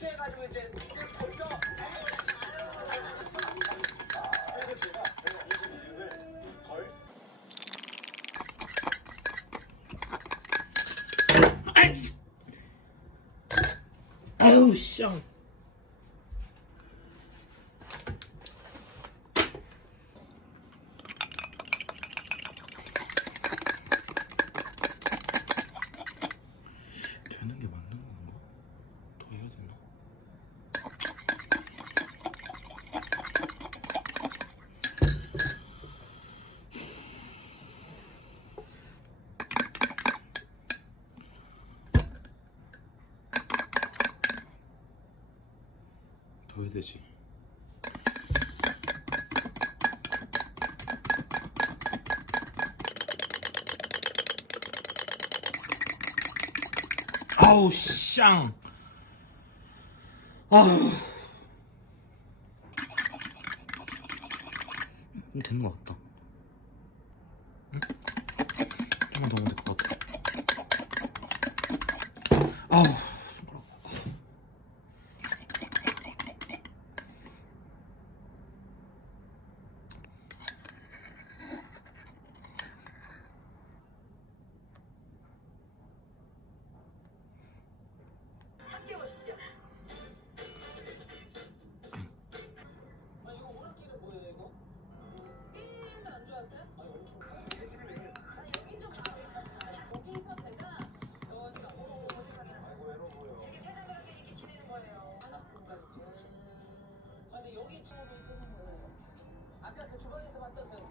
취해가지고 이제 벌써 아유 쌍. 되는 게 맞는 건가? 더 해야 되나? 더 해야 되지. 아우 쌍. 아우. 되는 것 같다. 응? 좀만 더 하면 될 것 같아. 아우. 함께 보시죠. 아 이거 오락기는 뭐예요 이거? 게임도 안 좋아하세요? 여기 좀 여기서 제가 여기가 이렇게 세상과 이렇게 지내는 거예요. 하나 공간이. 근데 여기 처음으로 쓰는 거예요. 아까 그 주방에서 봤던 그